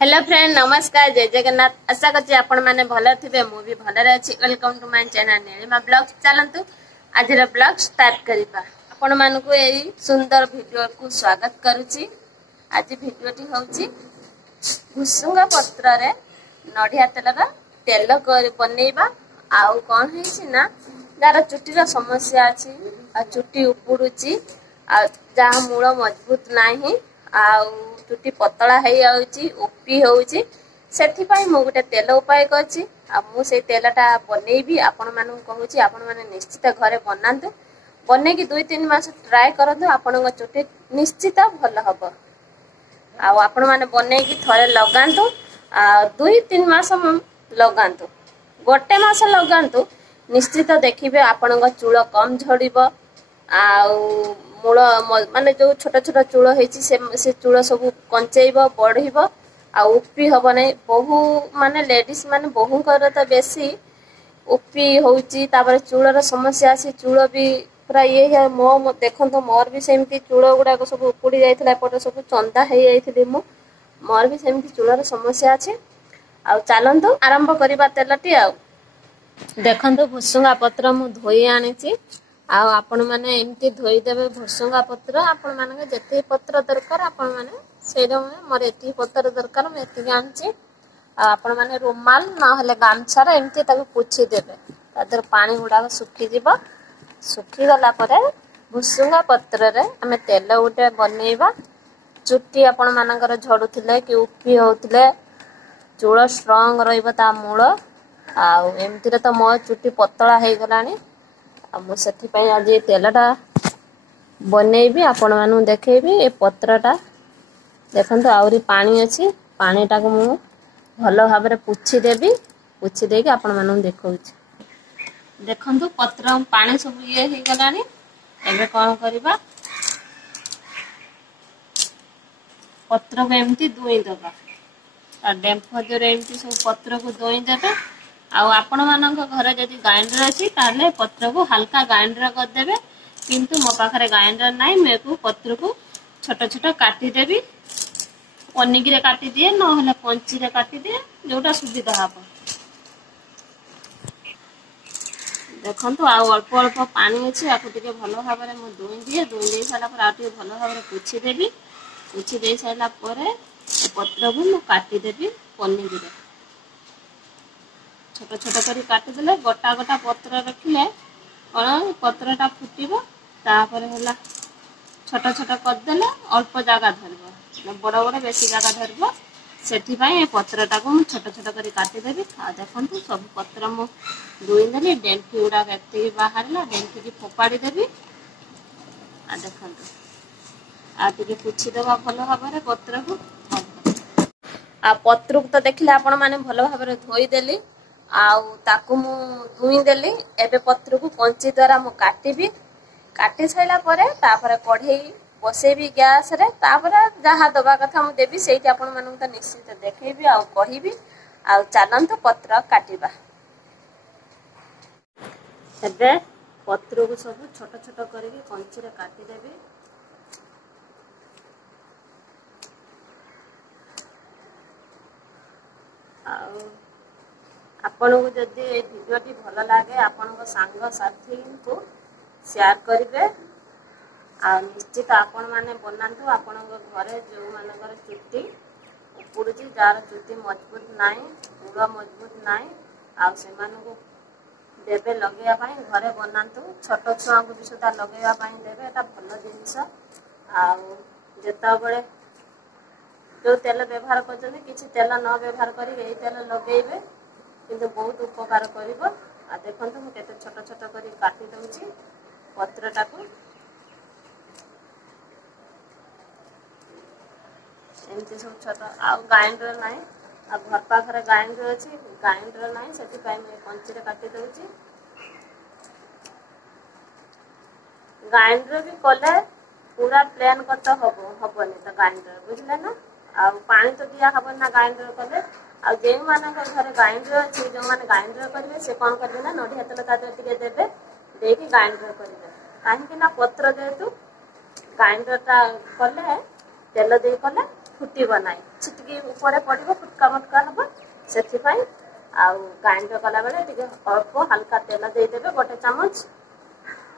Hello friend नमस्कार जय जगन्नाथ आशा करছি आपण माने भले थिबे मु भी भले अछि welcome to my channel Nilima blog चलंतु आज रे ब्लॉग स्टार्ट करिबा आपण मान को एई सुंदर वीडियो को स्वागत करूची। आज वीडियोटी होउची भुसुंगा पत्र रे नडिया तेलर तेल कर बनेइबा आउ कोन हेछि ना जार चुटी रो समस्या अछि आ चुटी उपुडुची आ जा मूल मजबूत नाही आउ चुटी पतला है ओपी होउची सेथि पई मु गुटे तेल उपाय करछि आ मु से तेलटा बनेइबी आपण मानु कहूची आपण माने निश्चित घरे बनांतु बने की 2-3 मास ट्राई करंतु आपण चुटी निश्चित भल हबो आ आपण माने बने की थरे लगांतु आ 2-3 मास लगांतु गोटे मास लगांतु निश्चित देखिबे आपण चूल कम झड़िबो आ मूल माने जो छोटा छोटा चूल हेछि से चूल सब कंचेइबो बढ़िबो आ उपी हबो नै बहु माने लेडीज माने बहु कर त बेसी उपी होउची तापर चूलर समस्या अछि चूल भी पूरा ये है मो देखंतो मोर भी सेमती चूल गुडा सब उपुडी जाइतला पट सब चंदा हे जाइथिली मो मोर भी सेमती चूलर समस्या अछि आ चलंतो आरंभ करिबा तेलटी आ देखंतो भुसुंगा पत्र मु धोई आनिची आ आपण माने एमती धोई देबे भुसुंगा पत्र आपण माने जते पत्र दरकार आपण माने सेडो मोर एती पत्र दरकार मैं एती आनची आ आपण माने रुमाल न हले गामछार एमती ताको पुछि देबे तादर पानी गुडा सुखी जीव सुखी गला परे भुसुंगा पत्र रे हमें तेल उटे बनेइबा चुट्टी आपण मानकर झड़ुथिले कि उपी होउथिले चूल स्ट्रांग रहइबो ता मूल आ एमती रे तो मो चुट्टी पतला हे गलानी मुझे आज तेलटा बनेबी आपण मानु देखेबी ए पत्रटा देखंतु आउरी पानी अछि पानीटा को मु भलो भाबरे पुछि देबी पुछि देके आपण मानु देखौछि देखंतु पत्र पानी सब ये हे गलानी एबे कोन करबा पत्र को एमती दुई दबा आ डेम्फो जरे एमती सब पत्र को दुई देबे आउ आपण मानक घर जदि ग्राइंडर अछि ताले पत्र को हल्का ग्राइंडर कर देबे किंतु मो पाखरे ग्राइंडर नाही मे को पत्र को छोटा छोटा काटी देबी पन्नीक रे काटी दिए न हले पंची रे काटी दिए जोटा सुविधा हबो देखंतु आ अल्प अल्प पानी अछि आकु टिके भलो भाबरे मो दुई दे साला पर आ टिके भलो भाबरे पुछि देबी पुछि दे साला परे पत्र को मो काटी देबी पन्नीक रे छोटा छोटा करी काटी देले गोटा गोटा पत्र रखिले कोन पत्रटा फुटिबो तापर होला छोटा छोटा कर देले अल्प जगह धरबो बड़ बड़ बेसी जगह धरबो सेठी पई पत्रटा को छोटा छोटा करी काटी देबी आ देखंतु सब पत्र मो दुई देली डेंटी उडा केते बाहरला डेंटी की फोपाडी देबी आ देखंतु आ टिके पुछि देबा भलो भाबरे पत्र को आ पत्र को तो देखले आपण माने भलो भाबरे धोई देली आउ ताकू मु धुई देली एबे पत्र को कंची द्वारा मु काटीबी काटी साइला परे तापरे कढ़ई बसेबी गैस रे तापरे जहा दबा कथा मु देबी सेठी आपण मानन त निश्चित देखैबी आउ कहिबी आउ चालंत पत्र काटीबा एबे पत्र को सब छोटा छोटा करके कंची रे काटी देबी आउ आपण को जदि ए वीडियोटी भल लागे आपण को संग साथी को शेयर करिवे आ निश्चित आपण माने बनांतु आपण घरे जो मानकर चुट्टी उपुडुची जार चुट्टी मजबूत नाही पूरा मजबूत नाही आ से मानु को देबे लगेया पई घरे बनांतु छोट छुआ को भी सुधा लगेया पई देबे एटा भल जिंस आ जेता बळे जो तेल व्यवहार करछन किछि तेल न व्यवहार करी एई तेल लगेइबे किंतु बहुत उपकार करिवो आ देखंतु मु केते छोटा छोटा करी काटी दउची पत्रटा को एमती सब छोटा आ ग्राइंडर नाही आ घर पाखरे ग्राइंडर अछि ग्राइंडर नाही सेति पई मैं पंची रे काटी दउची ग्राइंडर भी कोले पूरा प्लेन कत हबोनी त ग्राइंडर बुझले ना आ पानी तो दिया हबन ना ग्राइंडर कोले आ जे माने घर ग्राइंडर अछि जो माने ग्राइंडर करबे से कोन करबे ना नडिया तेल ता टिके देबे देकी ग्राइंडर करबे काहे कि ना पत्र जेतु ग्राइंडर ता कले तेल दे कले फुटब ना छिटकी ऊपर पड़ो फुटका मुटका हम से ग्राइंडर कला बेले अल्प हल्का तेल देदेवे गोटे चामच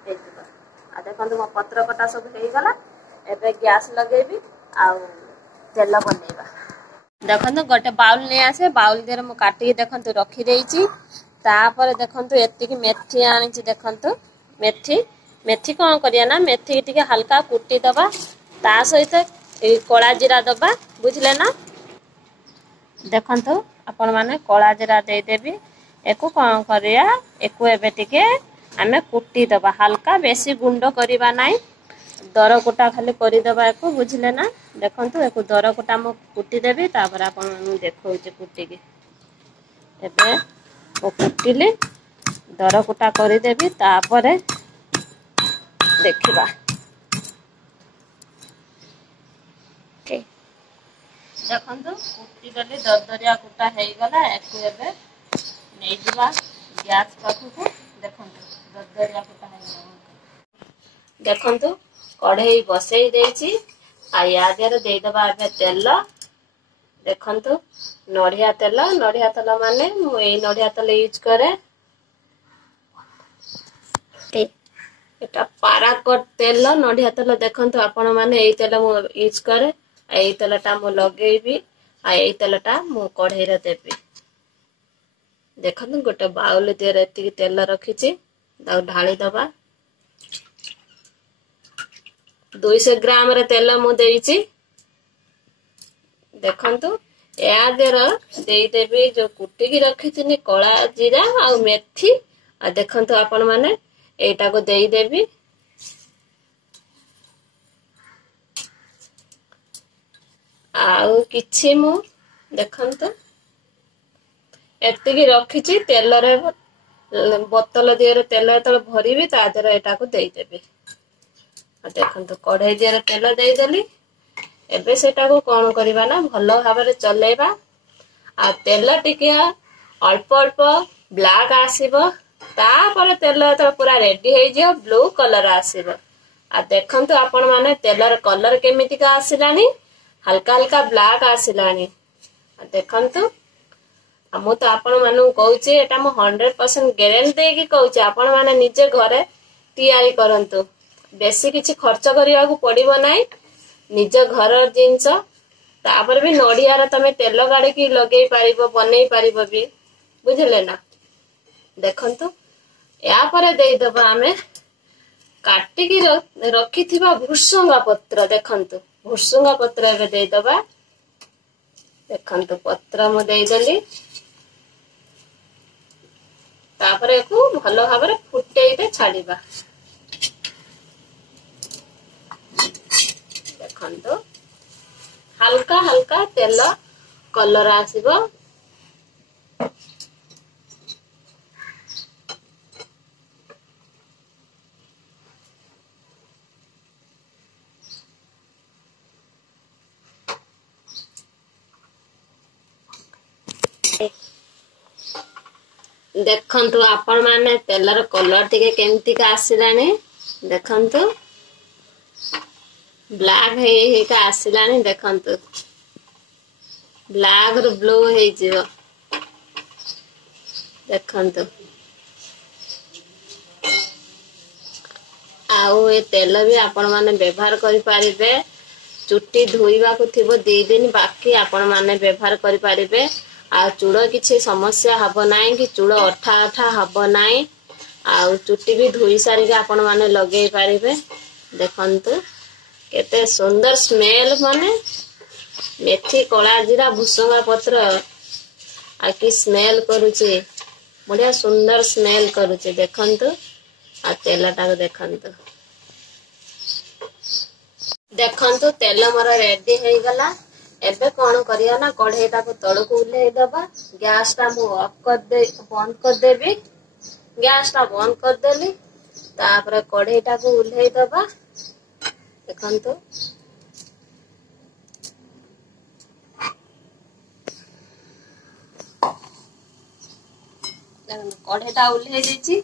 देखो मो पत्र कटा सब हो गला एबे गैस लगेबी आउ तेल बनैबा देखो गोटे बाउल नहीं आसे बाउल देर मु काटिकी देखो रखी देइची तापर देखो एतिकी मेथी आनी देखो मेथी मेथी कौन करिया ना मेथी टिके हल्का कुटी दबा ता सहित कला जीरा दबा बुझले ना देखो आपण माने कला जीरा दे देबी एको कौन करिया एको एबे टिके आमे कुटी दबा हल्का बेसी गुंड करिबा नाई दर कुटा खाली करदेबा एको बुझले ना देखो एको दर कुटा मु कुटी देबी तापर आपण मानु देखौचे कुटी एबे ओ कुटिले दर कुटा करदेबी तापर देखिबा देखो कुटी गली दरदरिया कुटा हो गला एको एबे नहीं जीवा गैस पाखु देखो दरदरिया कुटा हो देखो कढ़ई बसई देची आ या देर दे दबा एबे तेल देखो नड़िया तेल माने मु ए नड़िया तेल यूज करे एटा पाराकट तेल नड़िया तेल देखो आपण माने ए तेल मु यूज करे ए तेलटा मु लगेबी आ ए तेलटा मु कढ़ई रे देबी देखो गोटे बाउल देर एति तेल रखीची ता ढाली दबा 200 ग्राम रे तेल मु देइची देखंतु या देर देई देबी जो कुटी की रखीथिनी कला जीरा आ मेथी आ देखंतु आपण माने एटा को देई देबी आउ किछि मु देखंतु एतिकी रखीची तेल रे बोतल दियर तेल तल भरीबी ता देर एटा को देई देबी आ देखंतु कढ़ई दियर तेल देई देली एबे सेटा को कोन करबा ना भलो भाबरे चलेबा आ तेल टिकिया अल्प अल्प ब्लैक आसीबो तापर तेल तो पूरा रेडी हो जियो ब्लू कलर आसीबो आ देखंतु आपण माने तेलर कलर केमिति का आसिलानी हल्का हल्का ब्लैक आसिलानी आ देखंतु मु तो आपण मानु कहूची एटा मु 100% गारंटी देकी कहूची आपण माने निजे घरे तैयारी करंतु बेसी किछि खर्च करिया को पड़िबो नाही निज घर जिंस तापर भी नड़िया रे तमे तेल गाड़ी की लगे पारिबो बनै पारिबो भी बुझले ना देखंतु या परे देई दबा आमे काटी की रखिथिबा भुसुंगा पत्र देखंतु भुसुंगा पत्र एबे देई दबा देखंतु पत्र मु देई देली तापरे को भलो भाबरे फुटेइते छाड़ीबा देखंतु हल्का हल्का तेल कलर आसीबो देखंतु आपण माने तेलर कलर टिके केमती का आसिलानी देखंतु ब्लैक हे का आसिलानी देखंतु ब्लैक रो ब्लू हे जिवो देखंतु आउ ए तेल भी आपण माने व्यवहार करि पारिबे चुट्टी धोइबा को थिबो 2 दिन बाकी आपण माने व्यवहार करि पारिबे आ चूड़ किसी समस्या हब नाई कि चूड़ अठा अठा हब नाई आ चुट्टी भी धोई सारी आपण माने लगे पारिबे देखंतु केते सुंदर स्मेल माने मेथी कला जीरा भुसंगा पत्र आ कि स्मेल करूची बढ़िया सुंदर स्मेल करूची देखंतु आ तेलटा देखंतु देखंतु तेल मोर रेडी हो गला एबे कौन करिया ना कढ़ईटा को तल को उल्हे दबा गैस टा मु ऑफ कर दे बंद कर देबी गैस टा बंद कर देली तापर कढ़ईटा को उल्हे दबा देखंतु कढ़ईटा उल्हे देची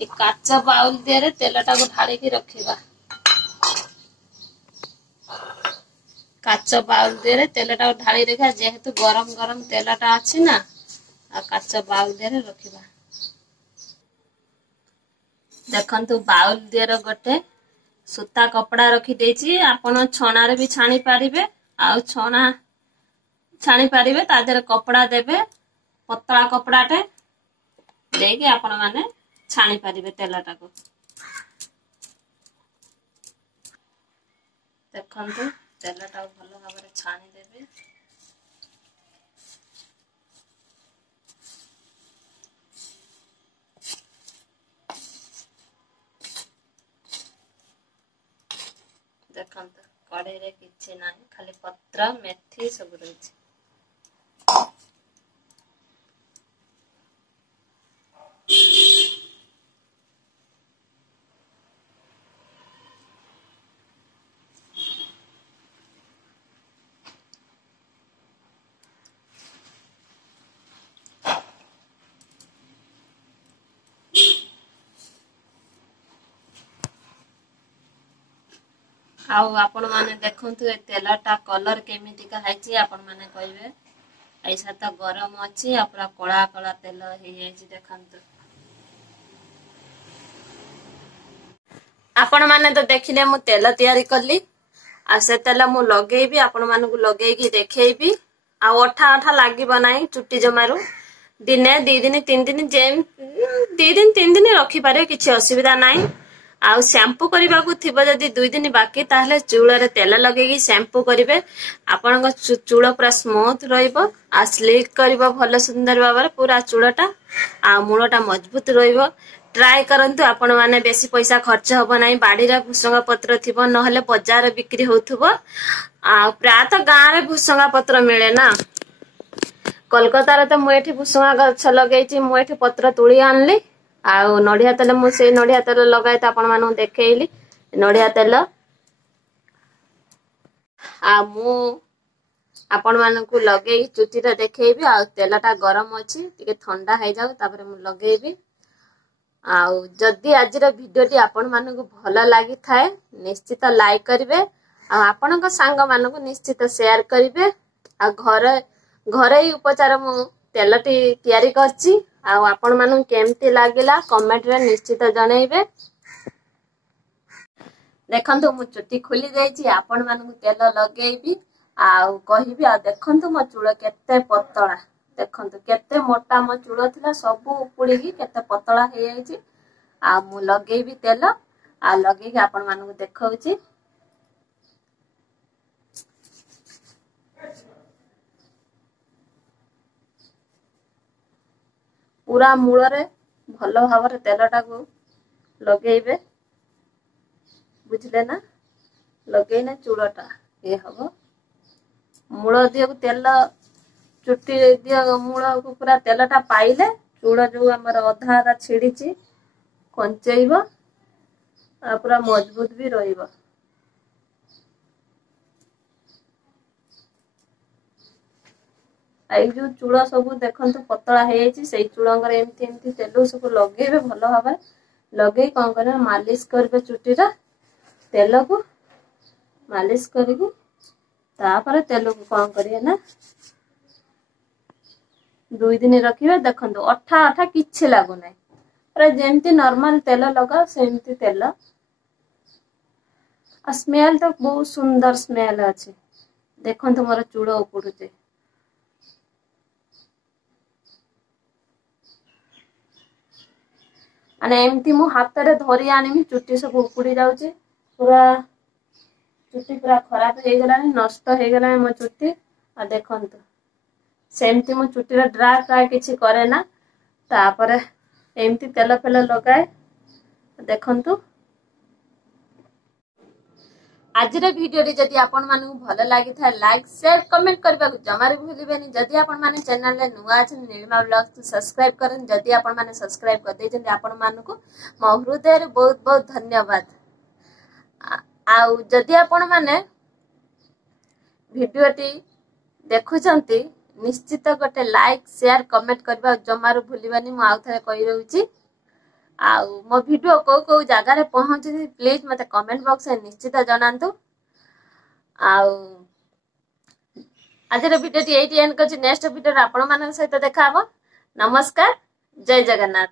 ए काचा बाउल देरे तेलटा को ढाली की रखिबा काच बाउल दे तेलटा ढाली रखा जेहेतु गरम गरम तेलटा अच्छी ना आ काच बाउल दे रखा देखंतु बाउल दे गोटे सूता कपड़ा रखी आपण छणार भी छाणी पारिबे आ छणा छाणी पारिबे ता देहरे कपड़ा देबे पतला कपड़ाटे देके आपण माने छाणी पारिबे तेलटा को देखंतु तेलटा भल भाव छाणी देबे देखंतु कड़े रे किछि नाही खाली पत्र मेथी सब रही आउ आपण माने देखंतु ए तेलटा कलर केमितिका हैछि आपण माने कहबे ऐसा तो गरम अछि आ पूरा कळा कळा तेल हे हैछि देखंतु आपण माने तो देखिले मु तेल तयारी करली आ से तेल मु लगेइबी आपण मानकु लगेइकी देखैबी आ ओठा ओठा लागिबो नाही चुट्टी जमारू दिने 2 दिन 3 दिन जेम 2 दिन 3 दिन रखी पारे किछि असुविधा नाही आउ शैम्पू करबा को थिबो जदी 2 दिन बाकी ताहले चूल रे तेल लगेगी शैम्पू करिवे आपन चूल पूरा स्मूथ रहइबो आ स्लिक करबो भलो सुंदर बाबर पूरा चूलटा आ मूलटा मजबूत रहइबो ट्राई करंतु आपण माने बेसी पैसा खर्च होबो नाही बाडी रे भुसंगा पत्र थिबो नहले बाजार बिक्री होथुबो आ प्राय तो गां रे भुसंगा पत्र मिले ना कोलकाता रे तो मुएठी भुसंगा गछ लगेइची मुएठी पत्र तुली आनली आउ नडिया तेल मु से नडिया तेल लगाए त आपण मानु देखैली नडिया तेल आ मु आपण मानकु लगेई चुटीटा देखैबी आ तेलटा गरम अछि तिके ठंडा हे जाउ तापर मु लगेइबी आउ जदी आजिर वीडियोटी आपण मानकु भलो लागि थाए निश्चित लाइक करिवे आ आपणक सांग मानकु निश्चित शेयर करिवे आ घरे उपचार मु तेलटी तयारी करछि आ आपण मानू केमती लागिला कमेंट रे निश्चित जणाइबे देखंतु मु चुट्टी खुली जाईची आपण मानू तेल लगेइबी आ कहिबी आ देखंतु मो चूल केते पतला देखंतु केते मोटा मो चूल थिला सब उपुड़ी की केते पतला हे जाईची आ मु लगेइबी तेल आ लगेई के आपण मानू देखौची पूरा मूल रे भलो भाव तेलटा को लगेइबे बुझले ना लगेइना चूड़टा ये हबो मूल दियो तेल चुट्टी दियो मूल को पूरा तेलटा पाइले चूड़ जो हमर अधा आधा छिड़ीची कंचेइबो आ पूरा मजबूत भी रहिबो आई जो चूड़ा सब देखंतु पतला हे जाईची सेई चूड़ंगर एमती एमती तेल सब लगेबे भलो भाबे लगेई कोन करे मालिश करबे चुट्टीरा तेल को मालिश करिके तापर तेल को कोन करिए ना 2 दिन रखिबे देखंतु अठा अठा किछि लागो नै पर जेमती नॉर्मल तेल लगा सेमती तेल आ स्मेल तो बहुत सुंदर स्मेल अछि देखंतु मोर चूड़ उपुडुचे माने एमती मु हाथ रे धरी आनिमी चुट्टी सब उपुड़ी जाउची पूरा चुट्टी पूरा खराब हे गलानी नष्ट हे गलानी मो चुट्टी आ देखंतु सेमती मु चुट्टी रे ड्राई फ्राई किछि करे ना तापर एमती तेल फेल लगाए देखंतु आजिर वीडियो जदि आपण मानू भल लगी था लाइक शेयर कमेंट करबा जमार भूलिबेनी जदि आपण माने चैनल रे नुआ अछन नीलिमा ब्लॉग्स तो सब्सक्राइब करन जदि आपण माने सब्सक्राइब कर देजन आपण मानू को मो हृदय रे बहुत बहुत धन्यवाद आउ जदि आपण माने वीडियोटी देखुचंती निश्चित गोटे लाइक शेयर कमेंट करबा जमार भूलिबेनी मु आउ थरे कहि रहउची आउ मो वीडियो को जगह रे पहुंची प्लीज मते कमेंट बॉक्स में निश्चित जनांतु आउ आज भिडियो ये एंड कर नेक्स्ट भिडियो आपण मान सहित देखा नमस्कार जय जगन्नाथ।